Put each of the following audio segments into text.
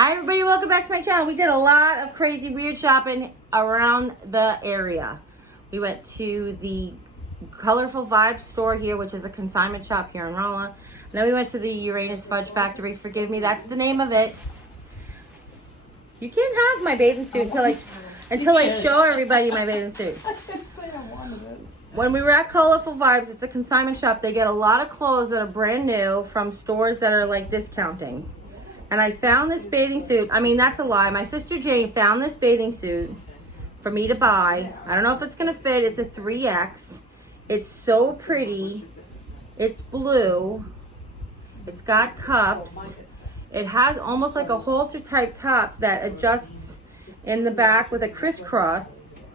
Hi everybody, welcome back to my channel. We did a lot of crazy weird shopping around the area. We went to the Colorful Vibes store here, which is a consignment shop here in Rolla. And then we went to the Uranus Fudge factory. Forgive me, that's the name of it. You can't have my bathing suit until I show everybody my bathing suit. I didn't say I wanted it. When we were at Colorful Vibes, it's a consignment shop. They get a lot of clothes that are brand new from stores that are like discounting. And I found this bathing suit. I mean, that's a lie. My sister Jane found this bathing suit for me to buy. I don't know if it's going to fit. It's a 3X. It's so pretty. It's blue. It's got cups. It has almost like a halter type top that adjusts in the back with a crisscross.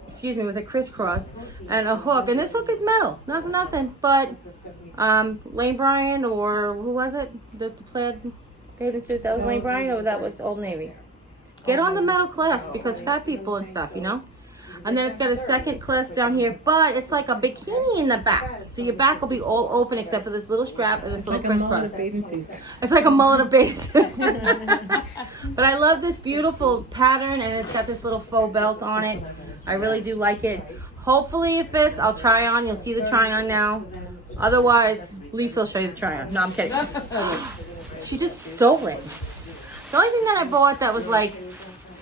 Excuse me, with a crisscross and a hook. And this hook is metal. Not for nothing. But Lane Bryant, or who was it? The plaid bathing suit, that was Lane Bryant, or that was Old Navy? Get on the metal clasp because fat people and stuff, you know? And then it's got a second clasp down here, but it's like a bikini in the back. So your back will be all open except for this little strap and this little crisscross. It's like a mullet of bathing suits. But I love this beautiful pattern, and it's got this little faux belt on it. I really do like it. Hopefully it fits. I'll try on. You'll see the try on now. Otherwise, Lisa will show you the try on. No, I'm kidding. She just stole it. The only thing that I bought that was like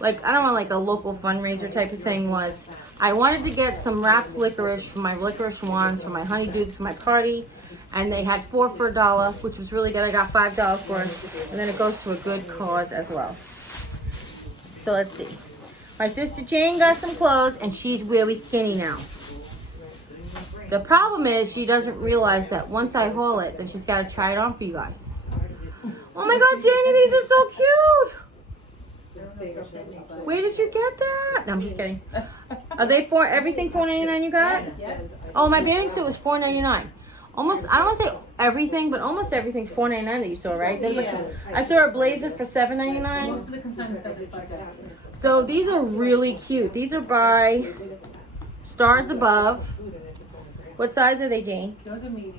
I don't know, like a local fundraiser type of thing was I wanted to get some wrapped licorice for my licorice wands, for my honeydukes, for my party, and they had 4 for $1, which was really good. I got $5 for it, and then it goes to a good cause as well. So let's see. My sister Jane got some clothes, and she's really skinny now. The problem is she doesn't realize that once I haul it, then she's got to try it on for you guys. Oh my God, Janie, these are so cute. Where did you get that? No, I'm just kidding. Are they everything $4.99 you got? Oh, my bathing suit was $4.99. Almost, I don't want to say everything, but almost everything's $4.99 that you saw, right? There's I saw a blazer for $7.99. Most of the consignment stuff is $5. So these are really cute. These are by Stars Above. What size are they, Jane? Those are mediums.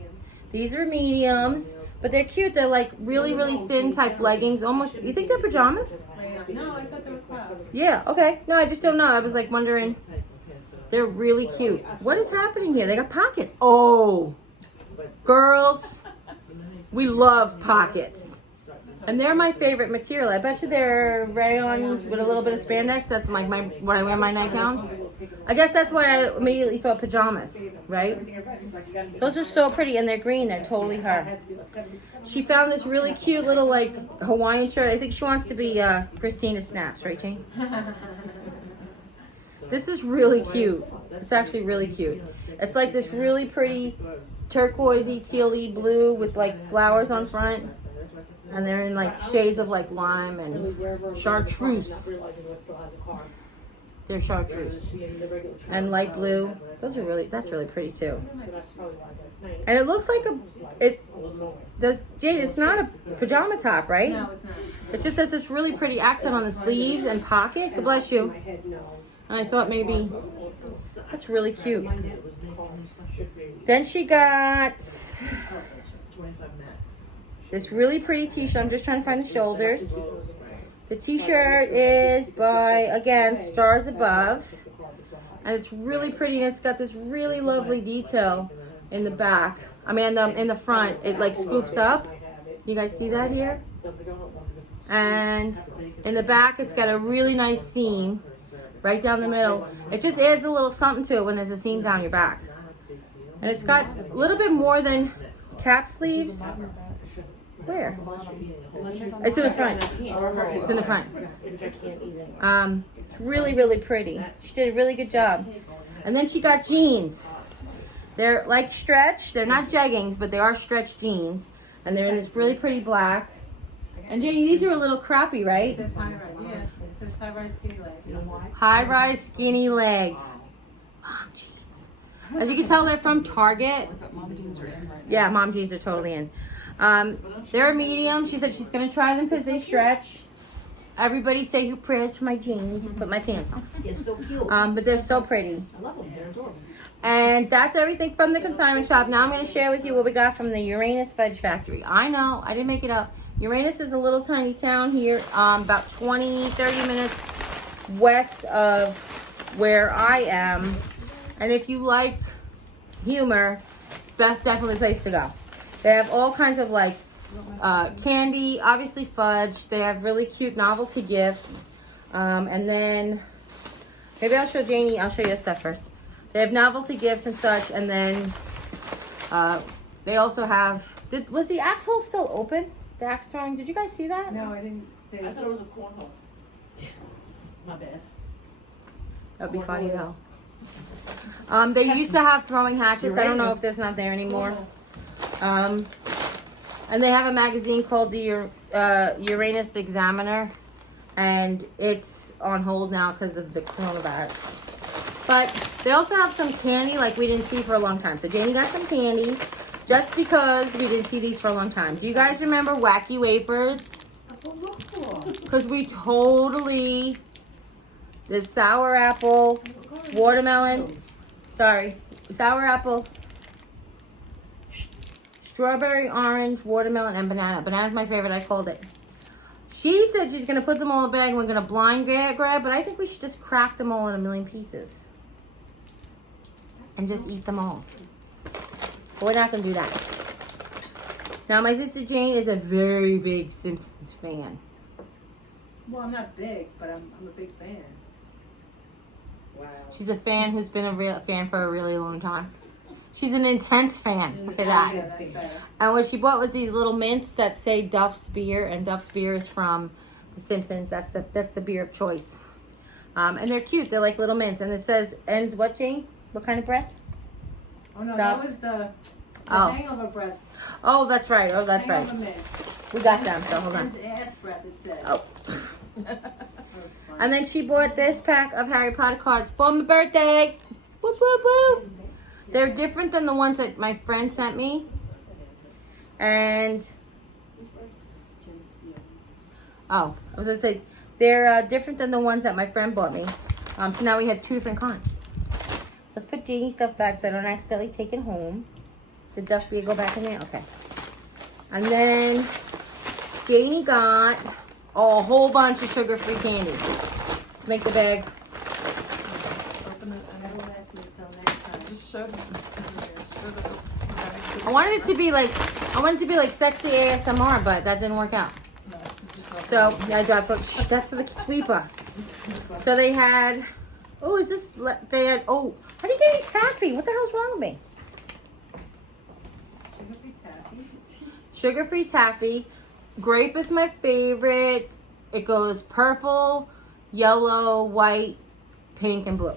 These are mediums. But they're cute. They're like really, really thin type leggings. Almost, you think they're pajamas? No, I thought they were clouds. Yeah, okay. No, I just don't know. I was like wondering. They're really cute. What is happening here? They got pockets. Oh, girls, we love pockets. And they're my favorite material. I bet you they're rayon with a little bit of spandex. That's like when I wear my nightgowns. I guess that's why I immediately thought pajamas, right? Those are so pretty, and they're green. They're totally her. She found this really cute little like Hawaiian shirt. I think she wants to be Christina Snaps, right, Jane? This is really cute. It's actually really cute. It's like this really pretty turquoisey, teal-y blue with like flowers on front. And they're in like shades of like lime and chartreuse. They're chartreuse. And light blue. That's really pretty too. And it looks like Jade, it's not a pajama top, right? No, it's not. It just has this really pretty accent on the sleeves and pocket. God bless you. And I thought maybe, that's really cute. Then she got this really pretty t-shirt. I'm just trying to find the shoulders. The t-shirt is by, again, Stars Above. And it's really pretty, and it's got this really lovely detail in the back. I mean, in the front, it like scoops up. You guys see that here? And in the back, it's got a really nice seam right down the middle. It just adds a little something to it when there's a seam down your back. And it's got a little bit more than cap sleeves. Where? It's in the front. It's in the front. It's really, really pretty. She did a really good job. And then she got jeans. They're like stretch. They're not jeggings, but they are stretch jeans. And they're in this really pretty black. And Jenny, these are a little crappy, right? It says high-rise. Yes, it says high-rise skinny leg. High-rise skinny leg. Mom jeans. As you can tell, they're from Target. Mom jeans are in right Yeah, mom jeans are totally in. They're a medium. She said she's going to try them because they stretch. Everybody say your prayers for my jeans. Put my pants on. They're so cute. But they're so pretty. I love them. They're adorable. And that's everything from the consignment shop. Now I'm going to share with you what we got from the Uranus Fudge factory. I know, I didn't make it up. Uranus is a little tiny town here, about 20, 30 minutes west of where I am. And if you like humor, that's definitely a place to go. They have all kinds of like candy, obviously fudge. They have really cute novelty gifts. And then, maybe I'll show Janie, I'll show you this stuff first. They have novelty gifts and such. And then they also have, was the axe hole still open? The axe throwing, did you guys see that? No, I didn't say. I thought it was a cornhole. My bad. That'd be funny though. They used to have throwing hatchets. I don't know if that's not there anymore. And they have a magazine called the Uranus Examiner, and it's on hold now because of the coronavirus. But they also have some candy like we didn't see for a long time. So Janie got some candy just because we didn't see these for a long time. Do you guys remember Wacky Wafers? Because we totally, there's sour apple, watermelon, sour apple, strawberry, orange, watermelon, and banana. Banana's my favorite, I called it. She said she's going to put them all in a bag and we're going to blind grab, but I think we should just crack them all in a million pieces. And just eat them all. But we're not going to do that. Now, my sister Jane is a very big Simpsons fan. Well, I'm not big, but I'm a big fan. Wow. She's a fan who's been a real fan for a really long time. She's an intense fan. I'll say that. Yeah, that's better. And what she bought was these little mints that say Duff's beer, and Duff's beer is from The Simpsons. That's the beer of choice. And they're cute. They're like little mints, and it says ends what, Jane? What kind of breath? Oh no, Stops. that was the Oh. hangover breath. Oh, that's right. Oh, that's right. Hangover mix. We got them. So hold on. It's ass breath. It said. Oh. That was fun. And then she bought this pack of Harry Potter cards for my birthday. Whoop, whoop, whoop. They're different than the ones that my friend sent me. And, oh, I was going to say, they're different than the ones that my friend bought me. So now we have two different cards. Let's put Janie's stuff back so I don't accidentally take it home. Did Duff beer go back in there? Okay. And then Janie got a whole bunch of sugar-free candies to make the bag. Open it. I never asked me until next time. Just show them. I wanted it to be like sexy ASMR, but that didn't work out. So that's for the sweeper. So they had, oh, is this? They had, oh, how do you get any taffy? What the hell's wrong with me? Sugar-free taffy. Sugar-free taffy. Grape is my favorite. It goes purple, yellow, white, pink, and blue.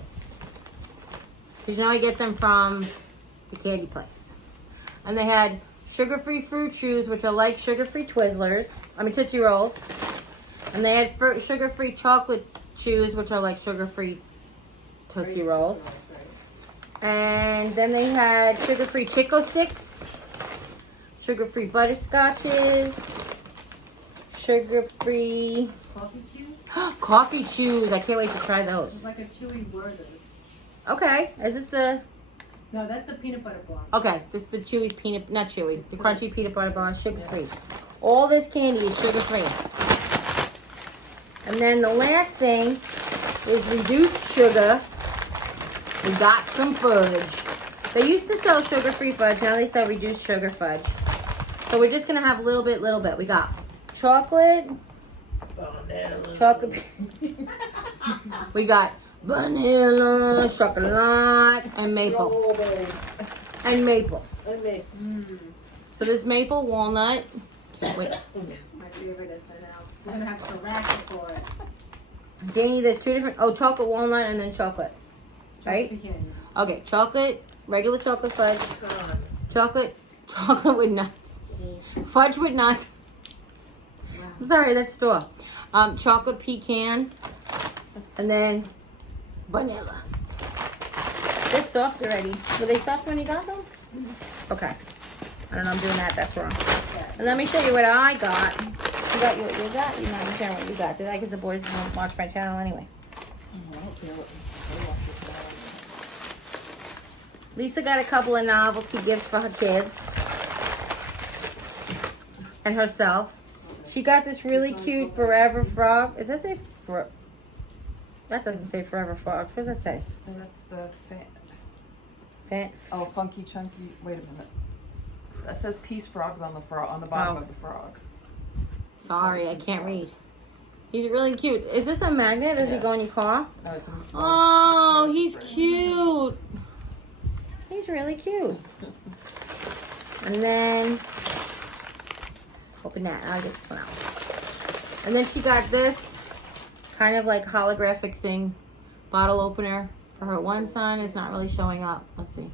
Because you know I get them from the candy place. And they had sugar-free fruit chews, which are like sugar-free Twizzlers. I mean Tootsie Rolls. And they had sugar-free chocolate chews, which are like sugar-free Tootsie Rolls. And then they had sugar-free Chico Sticks, sugar-free butterscotches, sugar-free Coffee chew. coffee chews. I can't wait to try those. It's like a chewy Werther's. Okay, is this the... No, that's a peanut butter bar. Okay, this is the chewy peanut... Not chewy. The crunchy peanut butter bar, sugar-free. All this candy is sugar-free. And then the last thing is reduced sugar. We got some fudge. They used to sell sugar-free fudge. Now they sell reduced sugar fudge. So we're just going to have a little bit. We got chocolate. Chocolate. We got vanilla, chocolate, and maple. And maple. So there's maple, walnut. Wait. My favorite is I know. We're gonna have to rack it for it. Janie, there's two different... Oh, chocolate, walnut, and then chocolate. Right? Pecan. Okay, chocolate, regular chocolate fudge. Chocolate with nuts. Fudge with nuts. I'm sorry, that's store. Chocolate pecan. And then vanilla. They're soft already. Were they soft when you got them? Okay. I don't know, I'm doing that. That's wrong. And let me show you what I got. You got what you got? You're not even sharing what you got, did I? Because the boys won't watch my channel anyway. Lisa got a couple of novelty gifts for her kids. And herself. She got this really cute Forever Frog. Does that say that doesn't say Forever Frogs. What does that say? And that's the funky chunky. Wait a minute. That says peace frogs on the bottom Oh. of the frog. Sorry, I can't read. He's really cute. Is this a magnet or does he go in your car? No, it's a Oh, he's cute. He's really cute. And then, open that. I'll get this one out. And then she got this kind of like holographic thing, bottle opener for her one sign. It's not really showing up. Let's see.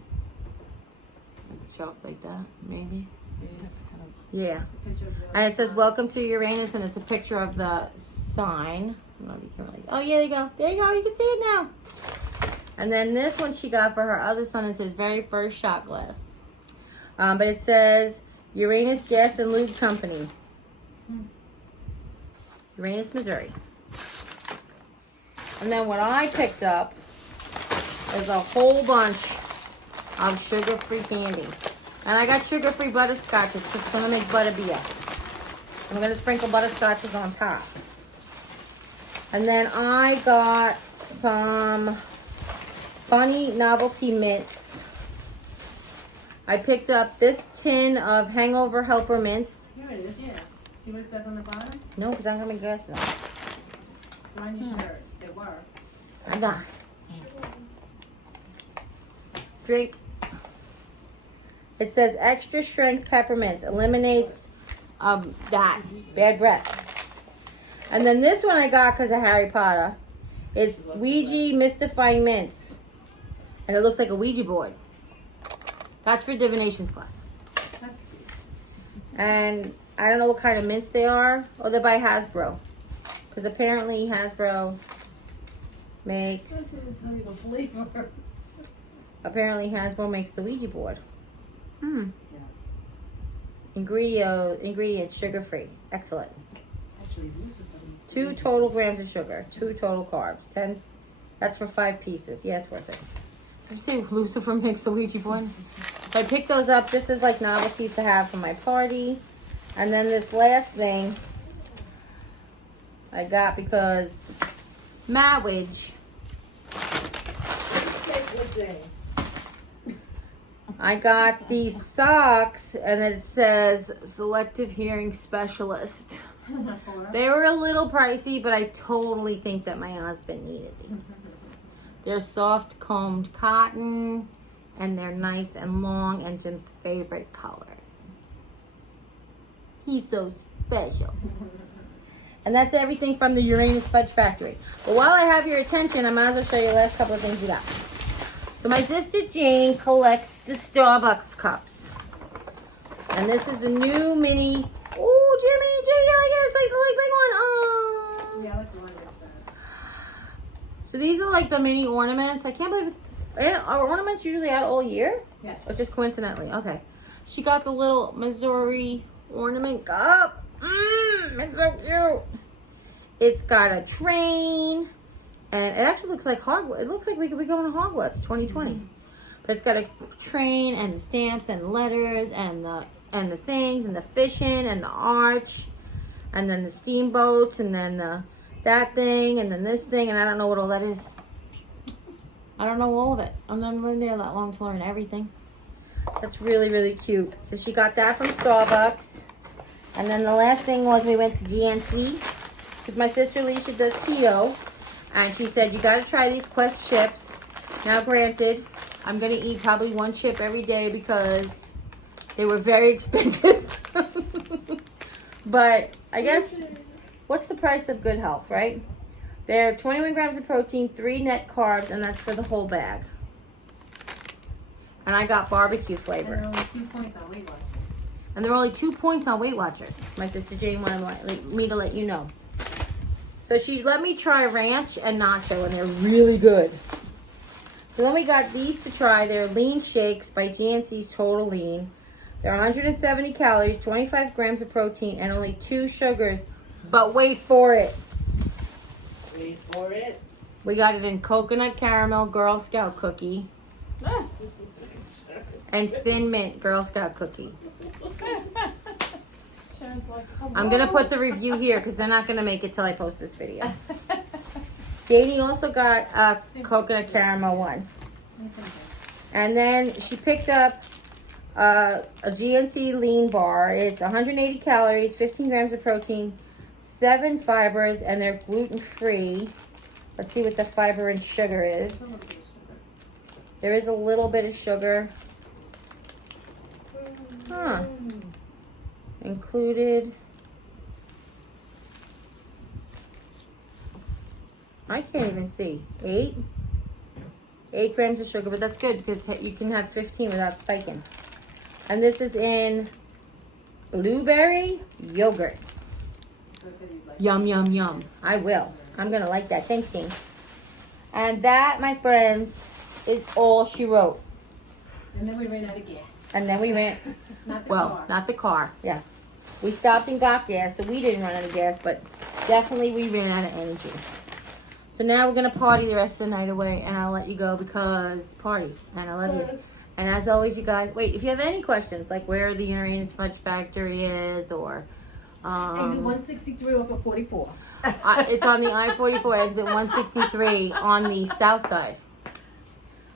Does it show up like that? Maybe. You just have to kind of. Yeah. It's a picture of the And it says, "Welcome to Uranus," and it's a picture of the sign. I don't know if you can really. Oh, yeah, there you go. There you go. You can see it now. And then this one she got for her other son. It says, "Very first shot glass." But it says, Uranus Gas and Lube Company. Uranus, Missouri. And then what I picked up is a whole bunch of sugar-free candy. And I got sugar-free butterscotches because I'm going to make butterbeer. I'm going to sprinkle butterscotches on top. And then I got some funny novelty mints. I picked up this tin of Hangover Helper mints. Here it is, yeah. See what it says on the bottom? No, because I'm going to guess them. They're on your shirt. They were. I got. Drink. It says extra strength peppermints. Eliminates that bad breath. And then this one I got because of Harry Potter. It's Ouija Mystifying Mints. And it looks like a Ouija board. That's for divinations class. That's cute. And I don't know what kind of mints they are. Oh, they're by Hasbro. Because apparently Hasbro makes... It's not even flavor. Apparently Hasbro makes the Ouija board. Yes. Ingredients sugar-free. Excellent. Actually, Lucifer. 2 total grams of sugar. 2 total carbs. 10. That's for 5 pieces. Yeah, it's worth it. Did you say Lucifer makes the Ouija board? So I picked those up just as like novelties to have for my party. And then this last thing I got because marriage. I got these socks and it says selective hearing specialist. They were a little pricey, but I totally think that my husband needed these. They're soft combed cotton and they're nice and long and Jim's favorite color. He's so special. And that's everything from the Uranus Fudge Factory. But while I have your attention, I might as well show you the last couple of things we got. So my sister Jane collects the Starbucks cups. And this is the new mini. Ooh, Jimmy, you like it? It's like the big one. Oh. Yeah, I like the one like that. So these are like the mini ornaments. I can't believe are ornaments usually out all year? Yes. Or just coincidentally? Okay. She got the little Missouri ornament cup. It's so cute. It's got a train. And it actually looks like Hogwarts. It looks like we could be going to Hogwarts 2020. But it's got a train and stamps and letters and the things and the fishing and the arch and then the steamboats and then that thing and then this thing and I don't know what all that is. I don't know all of it. I'm not living there that long to learn everything. That's really, really cute. So she got that from Starbucks. And then the last thing was we went to GNC because my sister Alicia does keto. And she said, you got to try these Quest chips. Now, granted, I'm going to eat probably 1 chip every day because they were very expensive. But I guess, what's the price of good health, right? They're 21 grams of protein, 3 net carbs, and that's for the whole bag. And I got barbecue And flavor. there are only 2 points on Weight Watchers. And there are only 2 points on Weight Watchers. My sister Jane wanted me to let you know. So she let me try ranch and nacho, and they're really good. So then we got these to try. They're lean shakes by GNC's Total Lean. They're 170 calories, 25 grams of protein, and only 2 sugars. But wait for it. Wait for it. We got it in coconut caramel Girl Scout cookie and thin mint Girl Scout cookie. Sharon's like, I'm gonna put the review here because they're not gonna make it till I post this video. Janie also got a coconut caramel one. And then she picked up a GNC lean bar. It's 180 calories, 15 grams of protein, 7 fibers, and they're gluten-free. Let's see what the fiber and sugar is. There is a little bit of sugar. Huh. Included. I can't even see. 8 grams of sugar, but that's good because you can have 15 without spiking. And this is in blueberry yogurt. Yum, yum, yum. I will. I'm going to like that. Thanks, Dean. And that, my friends, is all she wrote. And then we ran out of gas. And then we ran, Not the well, car. not the car. Yeah. We stopped and got gas, so we didn't run out of gas, but definitely we ran out of energy. So now we're going to party the rest of the night away, and I'll let you go because parties, and I love you. And as always, you guys, wait, if you have any questions, like where the Uranus Fudge factory is, or... Exit 163 off of 44. It's on the I-44 exit 163 on the south side.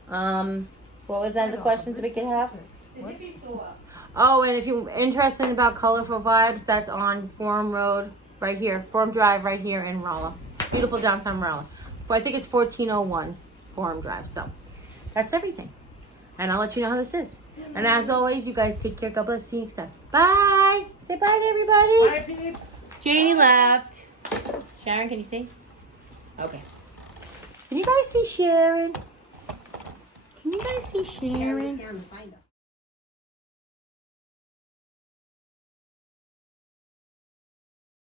What was that, the questions we could have? The hippie still up. Oh, and if you're interested about colorful vibes, that's on Forum Road right here, Forum Drive right here in Rolla. Beautiful downtown Rolla. Well, I think it's 1401 Forum Drive. So that's everything. And I'll let you know how this is. And as always, you guys take care. God bless. See you next time. Bye. Say bye to everybody. Bye, peeps. Janie left. Sharon, can you see? Okay. Can you guys see Sharon? Can you guys see Sharon? Down to find her.